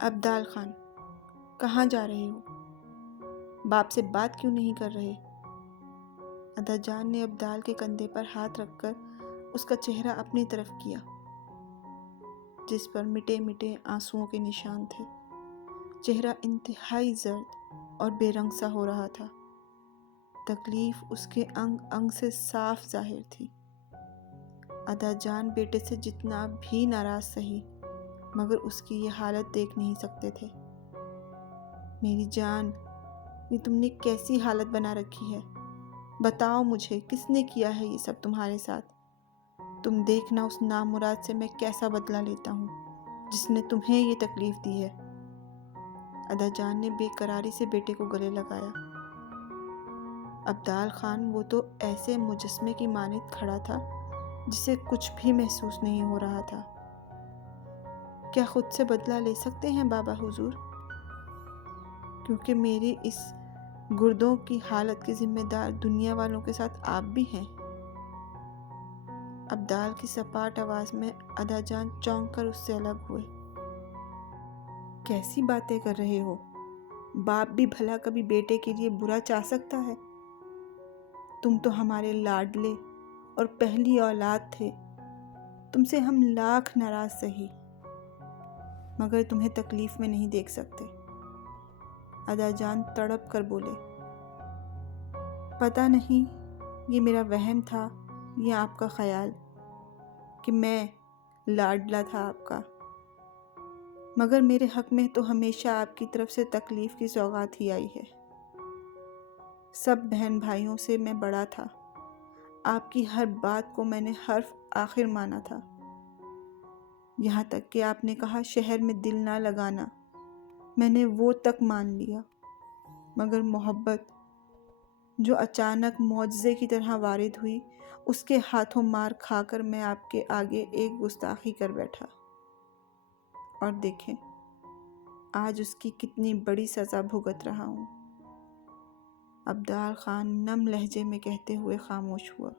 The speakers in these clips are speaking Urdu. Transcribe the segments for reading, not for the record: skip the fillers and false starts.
ابدال خان، کہاں جا رہے ہو؟ باپ سے بات کیوں نہیں کر رہے؟ ادا جان نے ابدال کے کندھے پر ہاتھ رکھ کر اس کا چہرہ اپنی طرف کیا، جس پر مٹے مٹے آنسوؤں کے نشان تھے۔ چہرہ انتہائی زرد اور بے رنگ سا ہو رہا تھا۔ تکلیف اس کے انگ انگ سے صاف ظاہر تھی۔ ادا جان بیٹے سے جتنا بھی ناراض سہی، مگر اس کی یہ حالت دیکھ نہیں سکتے تھے۔ میری جان، یہ تم نے کیسی حالت بنا رکھی ہے؟ بتاؤ مجھے، کس نے کیا ہے یہ سب تمہارے ساتھ؟ تم دیکھنا اس نامراد سے میں کیسا بدلہ لیتا ہوں جس نے تمہیں یہ تکلیف دی ہے۔ ادا جان نے بے قراری سے بیٹے کو گلے لگایا۔ ابدال خان وہ تو ایسے مجسمے کی مانند کھڑا تھا جسے کچھ بھی محسوس نہیں ہو رہا تھا۔ کیا خود سے بدلہ لے سکتے ہیں بابا حضور؟ کیونکہ میری اس گردوں کی حالت کے ذمہ دار دنیا والوں کے ساتھ آپ بھی ہیں۔ ابدال کی سپاٹ آواز میں ادا جان چونک کر اس سے الگ ہوئے۔ کیسی باتیں کر رہے ہو؟ باپ بھی بھلا کبھی بیٹے کے لیے برا چاہ سکتا ہے؟ تم تو ہمارے لاڈلے اور پہلی اولاد تھے۔ تم سے ہم لاکھ ناراض سہی، مگر تمہیں تکلیف میں نہیں دیکھ سکتے۔ ادا جان تڑپ کر بولے، پتہ نہیں یہ میرا وہم تھا یا آپ کا خیال کہ میں لاڈلا تھا آپ کا، مگر میرے حق میں تو ہمیشہ آپ کی طرف سے تکلیف کی سوغات ہی آئی ہے۔ سب بہن بھائیوں سے میں بڑا تھا۔ آپ کی ہر بات کو میں نے حرف آخر مانا تھا، یہاں تک کہ آپ نے کہا شہر میں دل نہ لگانا، میں نے وہ تک مان لیا۔ مگر محبت جو اچانک معجزے کی طرح وارد ہوئی، اس کے ہاتھوں مار کھا کر میں آپ کے آگے ایک گستاخی کر بیٹھا، اور دیکھیں آج اس کی کتنی بڑی سزا بھگت رہا ہوں۔ ابدال خان نم لہجے میں کہتے ہوئے خاموش ہوا،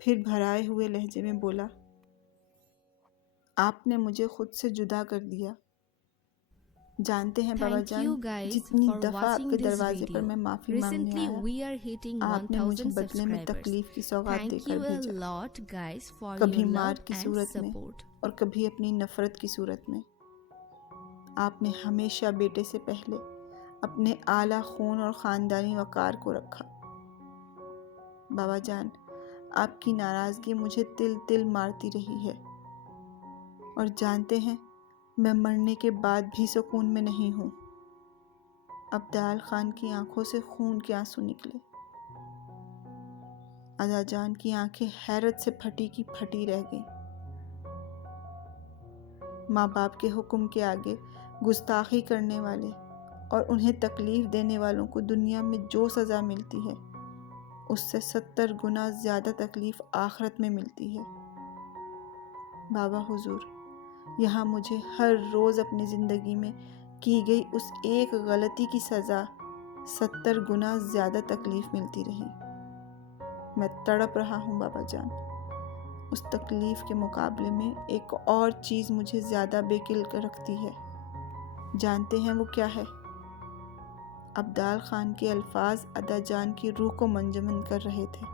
پھر بھرائے ہوئے لہجے میں بولا، آپ نے مجھے خود سے جدا کر دیا۔ جانتے ہیں بابا Thank جان، you guys جتنی for دفعہ آپ watching کے this دروازے پر video. میں معافی مانگنے Recently آیا، we are hitting آپ نے مجھے 1000 بدلے میں subscribers. تکلیف کی سوغات دے Thank کر you a بھیجا، lot guys for کبھی your مار love کی and صورت میں support. اور کبھی اپنی نفرت کی صورت میں۔ آپ نے ہمیشہ بیٹے سے پہلے اپنے اعلیٰ خون اور خاندانی وقار کو رکھا۔ بابا جان، آپ کی ناراضگی مجھے تل تل مارتی رہی ہے، اور جانتے ہیں میں مرنے کے بعد بھی سکون میں نہیں ہوں۔ ابدال خان کی آنکھوں سے خون کے آنسو نکلے۔ ادا جان کی آنکھیں حیرت سے پھٹی کی پھٹی رہ گئیں۔ ماں باپ کے حکم کے آگے گستاخی کرنے والے اور انہیں تکلیف دینے والوں کو دنیا میں جو سزا ملتی ہے، اس سے 70 گنا زیادہ تکلیف آخرت میں ملتی ہے۔ بابا حضور، یہاں مجھے ہر روز اپنی زندگی میں کی گئی اس ایک غلطی کی سزا 70 گنا زیادہ تکلیف ملتی رہی۔ میں تڑپ رہا ہوں بابا جان۔ اس تکلیف کے مقابلے میں ایک اور چیز مجھے زیادہ بے قل رکھتی ہے۔ جانتے ہیں وہ کیا ہے؟ ابدال خان کے الفاظ ادا جان کی روح کو منجمد کر رہے تھے۔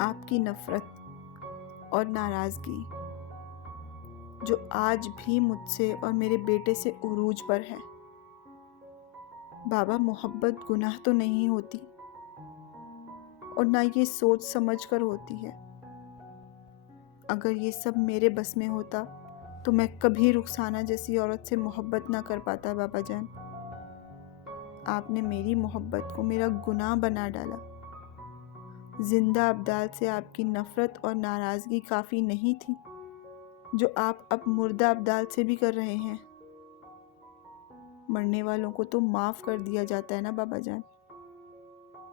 آپ کی نفرت اور ناراضگی جو آج بھی مجھ سے اور میرے بیٹے سے عروج پر ہے۔ بابا، محبت گناہ تو نہیں ہوتی، اور نہ یہ سوچ سمجھ کر ہوتی ہے۔ اگر یہ سب میرے بس میں ہوتا تو میں کبھی رخسانہ جیسی عورت سے محبت نہ کر پاتا بابا جان۔ آپ نے میری محبت کو میرا گناہ بنا ڈالا۔ زندہ ابدال سے آپ کی نفرت اور ناراضگی کافی نہیں تھی، جو آپ اب مردہ ابدال سے بھی کر رہے ہیں۔ مرنے والوں کو تو معاف کر دیا جاتا ہے نا بابا جان،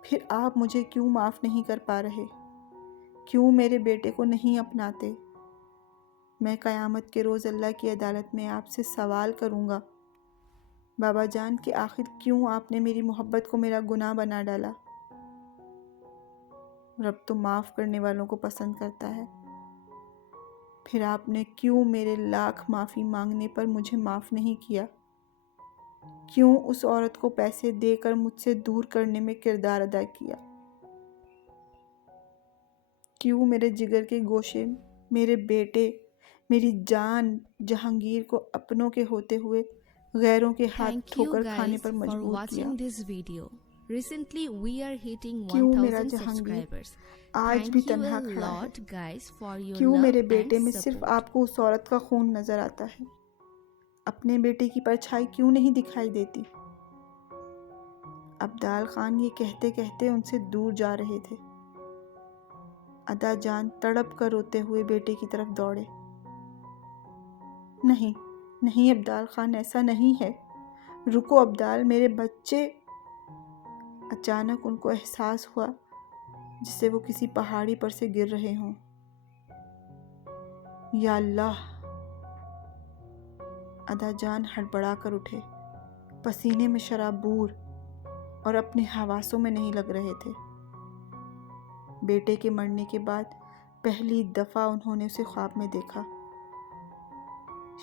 پھر آپ مجھے کیوں معاف نہیں کر پا رہے؟ کیوں میرے بیٹے کو نہیں اپناتے؟ میں قیامت کے روز اللہ کی عدالت میں آپ سے سوال کروں گا بابا جان کہ آخر کیوں آپ نے میری محبت کو میرا گناہ بنا ڈالا؟ رب تو معاف کرنے والوں کو پسند کرتا ہے۔ پھر آپ نے کیوں میرے لاکھ معافی مانگنے پر مجھے معاف نہیں کیا؟ کیوں اس عورت کو پیسے دے کر مجھ سے دور کرنے میں کردار ادا کیا؟ کیوں میرے جگر کے گوشے، میرے بیٹے، میری جان جہانگیر کو اپنوں کے ہوتے ہوئے غیروں کے ہاتھ Thank you ٹھوکر کھانے guys پر for مجبور کیا؟ watching this video. Recently we are hitting کیوں میرا 1000 جہانگیر subscribers. آج بھی Thank you تنہا a کھڑا ہے؟ lot guys for your کیوں love میرے بیٹے and میں صرف support. آپ کو اس عورت کا خون نظر آتا ہے؟ اپنے بیٹے کی پرچھائی کیوں نہیں دکھائی دیتی؟ عبدال خان یہ کہتے کہتے ان سے دور جا رہے تھے۔ ادا جان تڑپ کر روتے ہوئے بیٹے کی طرف دوڑے۔ نہیں، نہیں عبدال خان، ایسا نہیں ہے، رکو عبدال، میرے بچے۔ اچانک ان کو احساس ہوا جسے وہ کسی پہاڑی پر سے گر رہے ہوں۔ یا اللہ! ادا جان ہڑبڑا کر اٹھے، پسینے میں شرابور اور اپنے حواسوں میں نہیں لگ رہے تھے۔ بیٹے کے مرنے کے بعد پہلی دفعہ انہوں نے اسے خواب میں دیکھا،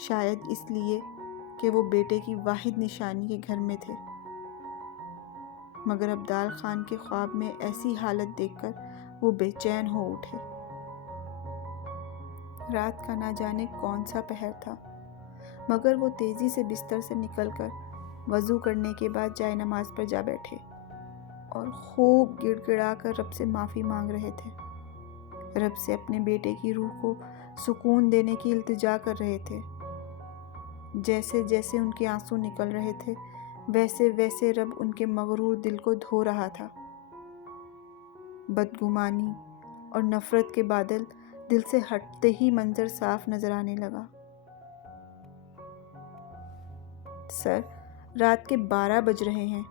شاید اس لیے کہ وہ بیٹے کی واحد نشانی کے گھر میں تھے، مگر عبدال خان کے خواب میں ایسی حالت دیکھ کر وہ بے چین ہو اٹھے۔ رات کا نہ جانے کون سا پہر تھا، مگر وہ تیزی سے بستر سے نکل کر وضو کرنے کے بعد جائے نماز پر جا بیٹھے اور خوب گڑ گڑا کر رب سے معافی مانگ رہے تھے۔ رب سے اپنے بیٹے کی روح کو سکون دینے کی التجا کر رہے تھے۔ جیسے جیسے ان کے آنسو نکل رہے تھے ویسے ویسے رب ان کے مغرور دل کو دھو رہا تھا۔ بدگمانی اور نفرت کے بادل دل سے ہٹتے ہی منظر صاف نظر آنے لگا۔ سر، رات کے 12 بج رہے ہیں،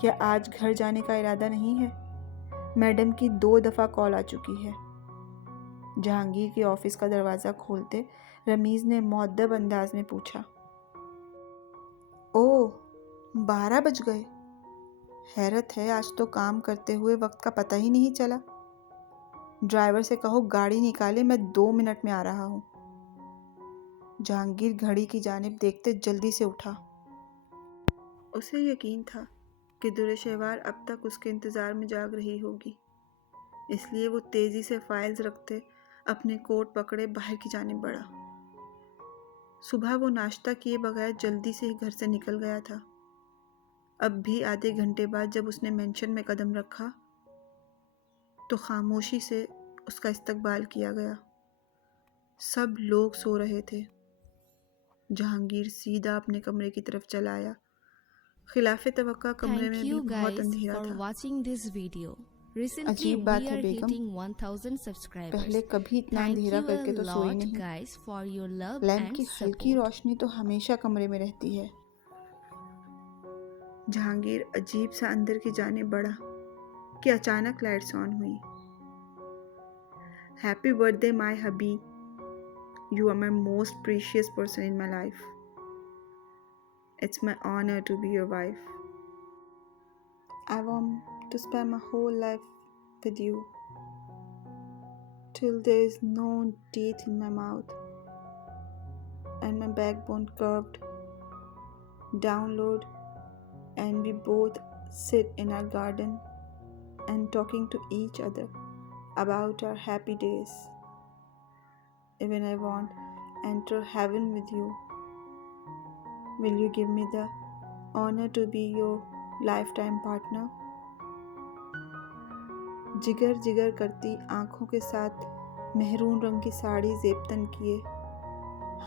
کیا آج گھر جانے کا ارادہ نہیں ہے؟ میڈم کی 2 دفعہ کال آ چکی ہے۔ جہانگیر کے آفس کا دروازہ کھولتے رمیز نے مؤدب انداز میں پوچھا۔ اوہ، 12 بج گئے! حیرت ہے، آج تو کام کرتے ہوئے وقت کا پتہ ہی نہیں چلا۔ ڈرائیور سے کہو گاڑی نکالے، میں 2 منٹ میں آ رہا ہوں۔ جہانگیر گھڑی کی جانب دیکھتے جلدی سے اٹھا۔ اسے یقین تھا کہ در شہوار اب تک اس کے انتظار میں جاگ رہی ہوگی، اس لیے وہ تیزی سے فائلز رکھتے اپنے کوٹ پکڑے باہر کی جانب بڑھا۔ صبح وہ ناشتہ کیے بغیر جلدی سے ہی گھر سے نکل گیا تھا۔ اب بھی آدھے گھنٹے بعد جب اس نے مینشن میں قدم رکھا تو خاموشی سے اس کا استقبال کیا گیا۔ سب لوگ سو رہے تھے۔ جہانگیر سیدھا اپنے کمرے کی طرف چلا آیا۔ خلاف توقع کمرے Thank میں بھی you بہت guys اندھیرا for تھا۔ watching this video. Recently عجیب we بات ہے are بیگم، hitting 1000 subscribers. پہلے کبھی اتنا Thank اندھیرا you کر a کے تو سوئی lot نہیں۔ guys for your love lamp کی and ہلکی support. روشنی تو ہمیشہ کمرے میں رہتی ہے۔ جہانگیر عجیب سا اندر کی جانب بڑھا کہ اچانک لائٹس آن ہوئی۔ Happy birthday my hubby, you are my most precious person in my life, it's my honour to be your wife, I want to spend my whole life with you till there is no teeth in my mouth and my backbone curved downward, and we both sit in our garden and talking to each other about our happy days. Even I want enter heaven with you. Will you give me the honor to be your lifetime partner? جگر جگر کرتی آنکھوں کے ساتھ مہرون رنگ کی ساڑی زیبتن کیے،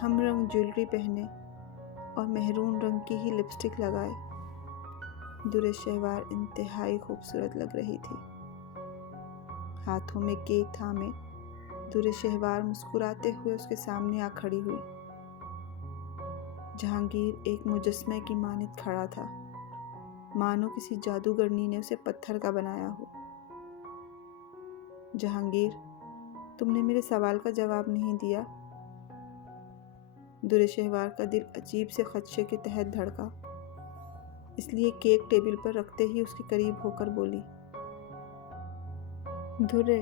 ہم رنگ جویلری پہنے اور مہرون رنگ کی ہی لپسٹک لگائے، در شہوار انتہائی خوبصورت لگ رہی تھی۔ ہاتھوں میں کیک تھامے در شہوار مسکراتے ہوئے اس کے سامنے آ کھڑی ہوئی۔ جہانگیر ایک مجسمے کی مانند کھڑا تھا، مانو کسی جادوگرنی نے اسے پتھر کا بنایا ہو۔ جہانگیر، تم نے میرے سوال کا جواب نہیں دیا۔ در شہوار کا دل عجیب سے خدشے کے تحت دھڑکا، اس لیے کیک ٹیبل پر رکھتے ہی اس کے قریب ہو کر بولی، درے،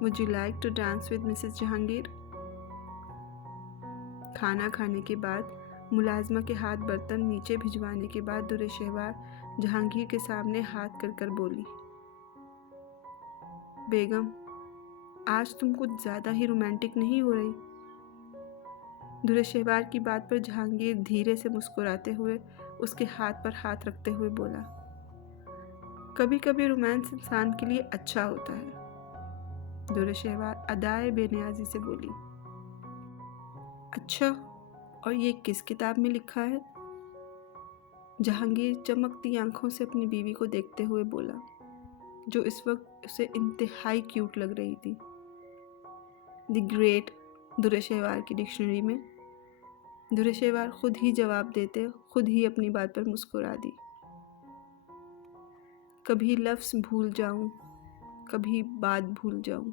Would you like to dance with Mrs. Jahangir? کھانا کھانے کے بعد ملازمہ کے ہاتھ برتن نیچے بھجوانے کے بعد در شہوار جہانگیر کے سامنے ہاتھ کر کر بولی، بیگم آج تم کچھ زیادہ ہی رومانٹک نہیں ہو رہی؟ در شہوار کی بات پر جہانگیر دھیرے سے مسکراتے ہوئے اس کے ہاتھ پر ہاتھ رکھتے ہوئے بولا، کبھی کبھی رومانس انسان کے لیے اچھا ہوتا ہے۔ در شہوار ادائے بے نیازی سے بولی، اچھا، اور یہ کس کتاب میں لکھا ہے؟ جہانگیر چمکتی آنکھوں سے اپنی بیوی کو دیکھتے ہوئے بولا، جو اس وقت اسے انتہائی کیوٹ لگ رہی تھی۔ دی گریٹ در شہوار کی ڈکشنری میں۔ در شہوار خود ہی جواب دیتے خود ہی اپنی بات پر مسکرا دی، کبھی لفظ بھول جاؤں، کبھی بات بھول جاؤں،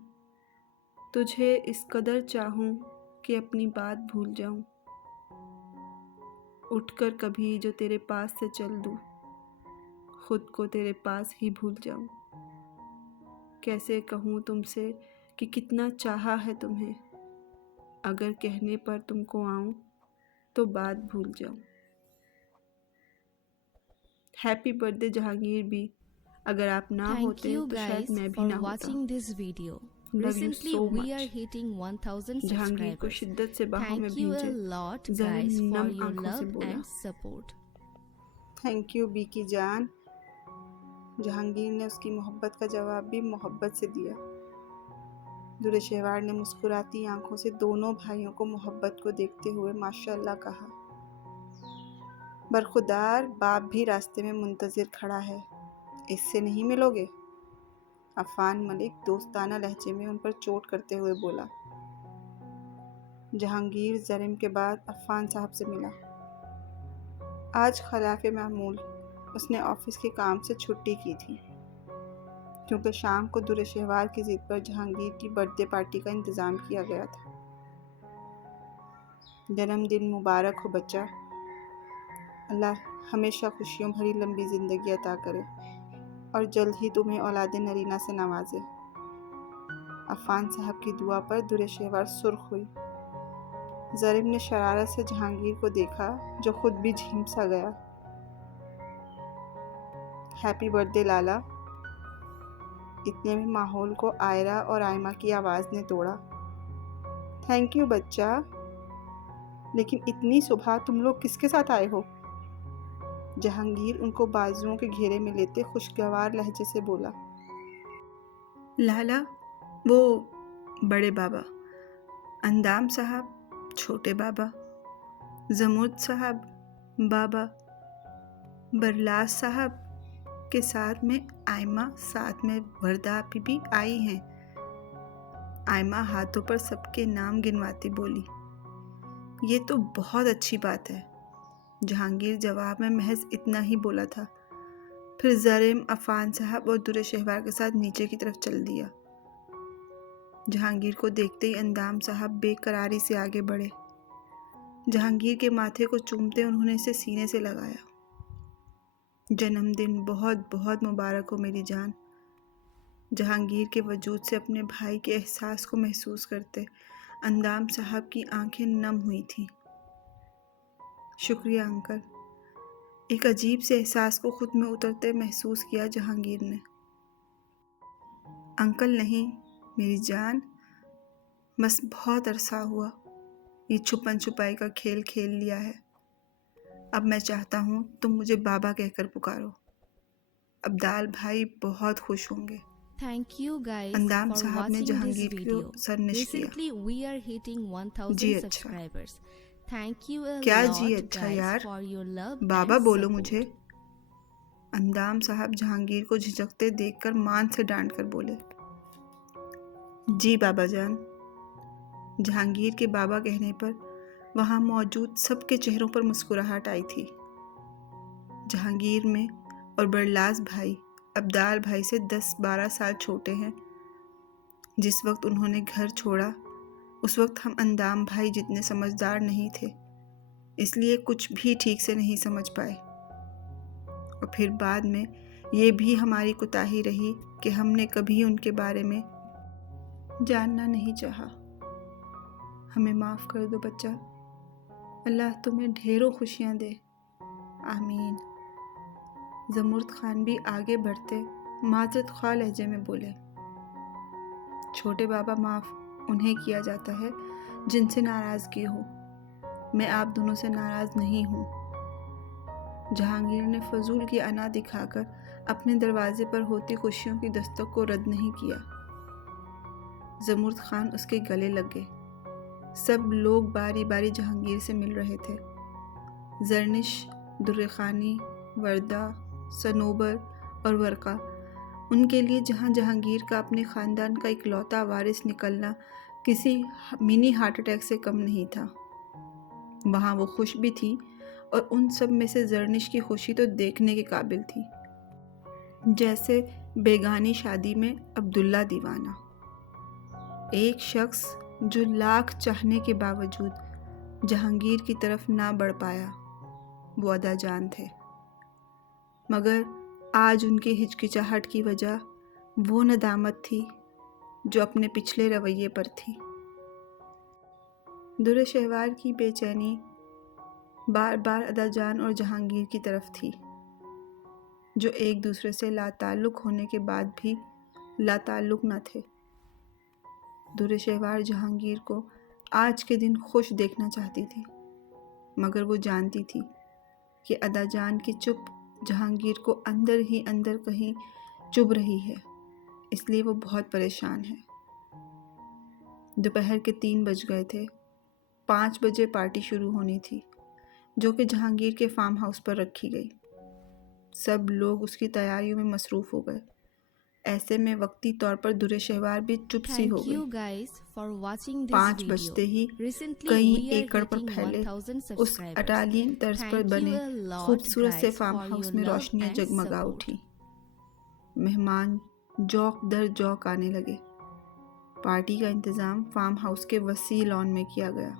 تجھے اس قدر چاہوں کہ اپنی بات بھول جاؤں، اٹھ کر کبھی جو تیرے پاس سے چل دوں، خود کو تیرے پاس ہی بھول جاؤں، کیسے کہوں تم سے کہ کتنا چاہا ہے تمہیں، اگر کہنے پر تم کو آؤں تو بات بھول جاؤں۔ ہیپی برتھ ڈے جہانگیر بھی، اگر آپ نہ Thank ہوتے you تو شاید guys میں بھی for نہ ہوتا۔ watching this video. Love you Recently so we much. are hitting 1000 Jahangir کو subscribers. شدت سے باہوں میں Thank you a بھیجے، lot زرین guys for نم your آنکھوں سے love بولا، and support. تھینک یو بیکی جان۔ جہانگیر نے اس کی محبت کا جواب بھی محبت سے دیا۔ در شہوار نے مسکراتی آنکھوں سے دونوں بھائیوں کو محبت کو دیکھتے ہوئے ماشاءاللہ کہا۔ برخودار باپ بھی راستے میں منتظر کھڑا ہے، اس سے نہیں ملو گے؟ عفان ملک دوستانہ لہجے میں ان پر چوٹ کرتے ہوئے بولا۔ جہانگیر زرم کے بعد عفان صاحب سے ملا۔ آج خلاف معمول اس نے آفس کے کام سے چھٹی کی تھی، کیونکہ شام کو در شہوار کی ضد پر جہانگیر کی برتھ ڈے پارٹی کا انتظام کیا گیا تھا۔ جنم دن مبارک ہو بچہ، اللہ ہمیشہ خوشیوں بھری لمبی زندگی عطا کرے اور جلد ہی تمہیں اولاد نرینہ سے نوازے۔ عفان صاحب کی دعا پر در شہوار سرخ ہوئی۔ زرم نے شرارت سے جہانگیر کو دیکھا جو خود بھی جھیم سا گیا۔ ہیپی برتھ ڈے لالا۔ اتنے میں ماحول کو آئرہ اور آئمہ کی آواز نے توڑا۔ تھینک یو بچہ، لیکن اتنی صبح تم لوگ کس کے ساتھ آئے ہو؟ جہانگیر ان کو بازوؤں کے گھیرے میں لیتے خوشگوار لہجے سے بولا۔ لالا، وہ بڑے بابا، اندام صاحب چھوٹے بابا، زمرد صاحب بابا، برلاس صاحب کے ساتھ میں آئمہ، ساتھ میں وردہ بی بی آئی ہیں۔ آئمہ ہاتھوں پر سب کے نام گنواتی بولی۔ یہ تو بہت اچھی بات ہے۔ جہانگیر جواب میں محض اتنا ہی بولا تھا، پھر زرم، عفان صاحب اور در شہوار کے ساتھ نیچے کی طرف چل دیا۔ جہانگیر کو دیکھتے ہی اندام صاحب بے قراری سے آگے بڑھے۔ جہانگیر کے ماتھے کو چومتے انہوں نے اسے سینے سے لگایا۔ جنم دن بہت بہت مبارک ہو میری جان۔ جہانگیر کے وجود سے اپنے بھائی کے احساس کو محسوس کرتے اندام صاحب کی آنکھیں نم ہوئی تھیں۔ شکریہ انکل، ایک عجیب سے احساس کو خود میں اترتے محسوس کیا جہانگیر نے۔ انکل نہیں میری جان، بس بہت عرصہ ہوا یہ چھپن چھپائی کا کھیل کھیل لیا ہے۔ اب میں چاہتا ہوں تم مجھے بابا کہہ کر پکارو۔ عبدال بھائی بہت خوش ہوں گے۔ Thank you guys اندام for صاحب نے watching this جہانگیر video. کو سرنش کیا۔ Recently we are hitting 1000 جی اچھا۔ subscribers. Thank you a کیا lot جی اچھا guys یار، for your love بابا and بولو support. مجھے۔ اندام صاحب جہانگیر کو جھجکتے دیکھ کر مان سے ڈانٹ کر بولے۔ جی بابا جان۔ جہانگیر کے بابا کہنے پر وہاں موجود سب کے چہروں پر مسکراہٹ آئی تھی۔ جہانگیر میں اور برلاس بھائی عبدال بھائی سے 10-12 سال چھوٹے ہیں۔ جس وقت انہوں نے گھر چھوڑا اس وقت ہم اندام بھائی جتنے سمجھدار نہیں تھے، اس لیے کچھ بھی ٹھیک سے نہیں سمجھ پائے، اور پھر بعد میں یہ بھی ہماری کوتاہی رہی کہ ہم نے کبھی ان کے بارے میں جاننا نہیں چاہا۔ ہمیں معاف کر دو بچہ، اللہ تمہیں ڈھیروں خوشیاں دے، آمین۔ زمرد خان بھی آگے بڑھتے معذرت خواہ لہجے میں بولے، چھوٹے بابا، معاف انہیں کیا جاتا ہے جن سے ناراضگی ہو، میں آپ دونوں سے ناراض نہیں ہوں۔ جہانگیر نے فضول کی انا دکھا کر اپنے دروازے پر ہوتی خوشیوں کی دستک کو رد نہیں کیا۔ زمرد خان اس کے گلے لگ گئے۔ سب لوگ باری باری جہانگیر سے مل رہے تھے۔ زرنش، درِ خوانی، وردہ، صنوبر اور ورقہ، ان کے لیے جہاں جہانگیر کا اپنے خاندان کا اکلوتا وارث نکلنا کسی منی ہارٹ اٹیک سے کم نہیں تھا، وہاں وہ خوش بھی تھی، اور ان سب میں سے زرنش کی خوشی تو دیکھنے کے قابل تھی، جیسے بیگانی شادی میں عبداللہ دیوانہ۔ ایک شخص جو لاکھ چاہنے کے باوجود جہانگیر کی طرف نہ بڑھ پایا، وہ ادا جان تھے، مگر آج ان کی ہچکچاہٹ کی وجہ وہ ندامت تھی جو اپنے پچھلے رویے پر تھی۔ درِ شہوار کی بے چینی بار بار ادا جان اور جہانگیر کی طرف تھی، جو ایک دوسرے سے لاتعلق ہونے کے بعد بھی لاتعلق نہ تھے۔ درِ شہوار جہانگیر کو آج کے دن خوش دیکھنا چاہتی تھی، مگر وہ جانتی تھی کہ ادا جان کی چپ جہانگیر کو اندر ہی اندر کہیں چبھ رہی ہے، اس لیے وہ بہت پریشان ہے۔ دوپہر کے 3 بج گئے تھے۔ 5 بجے پارٹی شروع ہونی تھی، جو کہ جہانگیر کے فارم ہاؤس پر رکھی گئی۔ سب لوگ اس کی تیاریوں میں مصروف ہو گئے، ایسے میں وقتی طور پر درِ شہوار بھی چپ سی ہو Thank گئی۔ you guys for watching this 5 video. بجتے he Recently کئی we are acre per hitting پھیلے 1000 اس subscribers. اٹالین طرز پر Thank you بنے a lot خوبصورت سے guys form for house your میں love روشنیاں and جگمگا support. اٹھی۔ مہمان جوق در جوق آنے لگے۔ پارٹی کا انتظام فارم ہاؤس کے وسیع لان میں کیا گیا۔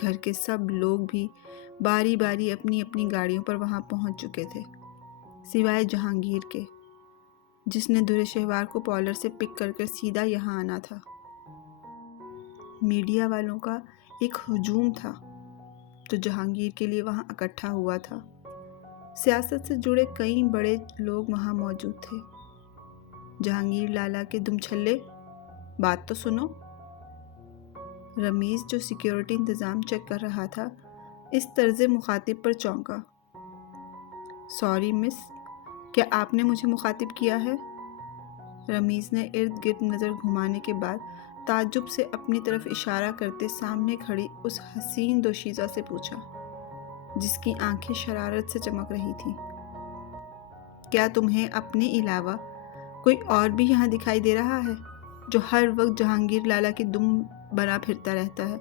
گھر کے سب لوگ بھی باری باری اپنی اپنی گاڑیوں پر وہاں پہنچ چکے تھے، سوائے جہانگیر کے، جس نے درِ شہوار کو پارلر سے پک کر سیدھا یہاں آنا تھا۔ میڈیا والوں کا ایک ہجوم تھا جو جہانگیر کے لیے وہاں اکٹھا ہوا تھا۔ سیاست سے جڑے کئی بڑے لوگ وہاں موجود تھے۔ جہانگیر لالا کے دم چھلے، بات تو سنو۔ رمیز جو سیکیورٹی انتظام چیک کر رہا تھا، اس طرز مخاطب پر چونکا۔ سوری مس، کیا آپ نے مجھے مخاطب کیا ہے؟ رمیز نے ارد گرد نظر گھمانے کے بعد تعجب سے اپنی طرف اشارہ کرتے سامنے کھڑی اس حسین دوشیزہ سے پوچھا، جس کی آنکھیں شرارت سے چمک رہی تھیں۔ کیا تمہیں اپنے علاوہ کوئی اور بھی یہاں دکھائی دے رہا ہے جو ہر وقت جہانگیر لالا کی دم بنا پھرتا رہتا ہے؟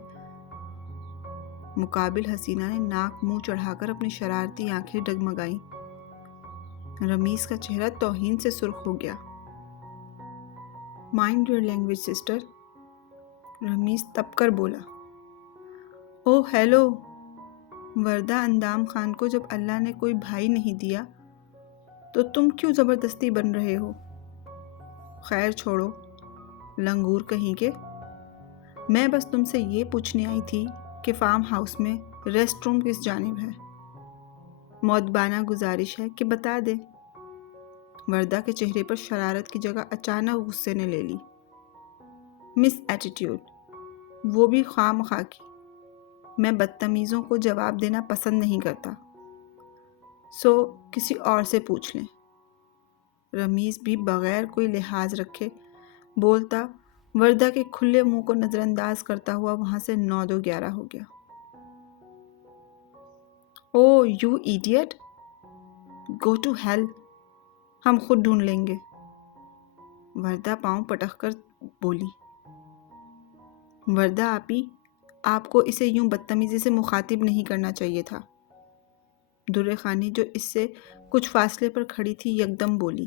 مقابل حسینہ نے ناک منہ چڑھا کر اپنی شرارتی آنکھیں ڈگمگائیں۔ رمیز کا چہرہ توہین سے سرخ ہو گیا۔ Mind your language sister, Ramiz تپ کر بولا۔ او ہیلو، وردہ اندام خان کو جب اللہ نے کوئی بھائی نہیں دیا تو تم کیوں زبردستی بن رہے ہو؟ خیر چھوڑو، لنگور کہیں کے۔ میں بس تم سے یہ پوچھنے آئی تھی کہ فارم ہاؤس میں ریسٹ روم کس جانب ہے؟ مؤدبانہ گزارش ہے کہ بتا دے۔ وردہ کے چہرے پر شرارت کی جگہ اچانک غصے نے لے لی۔ مس ایٹیٹیوڈ، وہ بھی خواہ مخواہ کی۔ میں بدتمیزوں کو جواب دینا پسند نہیں کرتا، سو کسی اور سے پوچھ لیں۔ رمیز بھی بغیر کوئی لحاظ رکھے بولتا وردہ کے کھلے منہ کو نظر انداز کرتا ہوا وہاں سے 9-2-11 ہو گیا۔ Oh you idiot, go to hell, ہم خود ڈھونڈ لیں گے۔ وردہ پاؤں پٹک کر بولی۔ وردہ آپی، آپ کو اسے یوں بدتمیزی سے مخاطب نہیں کرنا چاہیے تھا۔ درِ خوانی جو اس سے کچھ فاصلے پر کھڑی تھی یکدم بولی۔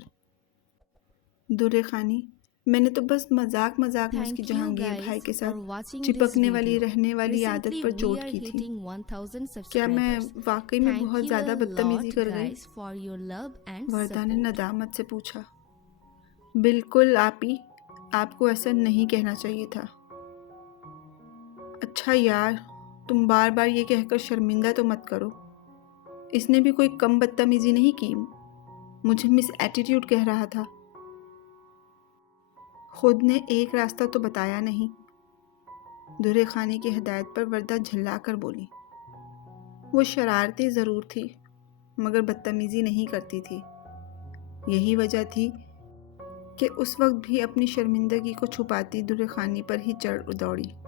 درِ خوانی، میں نے تو بس مذاق میں اس کی Thank you جہانگیر بھائی guys کے for ساتھ watching this چپکنے والی video. رہنے والی عادت Recently پر we چوٹ are کی تھی۔ hitting 1000 کیا میں subscribers. واقعی میں Thank بہت you زیادہ a بدتمیزی lot کر گئی؟ guys for your love and Warda نے support. ندامت سے پوچھا۔ بالکل آپی، آپ کو ایسا نہیں کہنا چاہیے تھا۔ اچھا یار، تم بار بار یہ کہہ کر شرمندہ تو مت کرو۔ اس نے بھی کوئی کم بدتمیزی نہیں کی، مجھے مس ایٹیٹیوڈ کہہ رہا تھا۔ خود نے ایک راستہ تو بتایا نہیں، درے خانی کی ہدایت پر وردہ جھلا کر بولی۔ وہ شرارتی ضرور تھی مگر بدتمیزی نہیں کرتی تھی۔ یہی وجہ تھی کہ اس وقت بھی اپنی شرمندگی کو چھپاتی درے خانی پر ہی چڑھ دوڑی۔